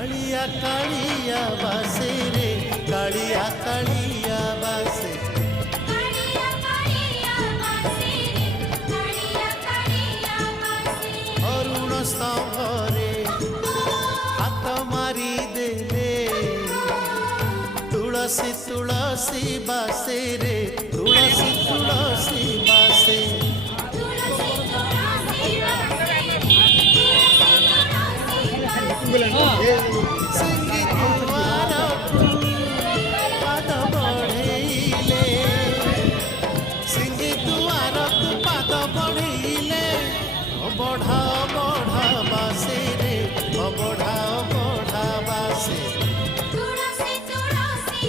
कालिया कालिया बासे रे कालिया कालिया बासे अरुण स्तंभरे हाथ मारी देले तुलसी तुलसी बासे रे तुलसी तुलसी बासे Bulan.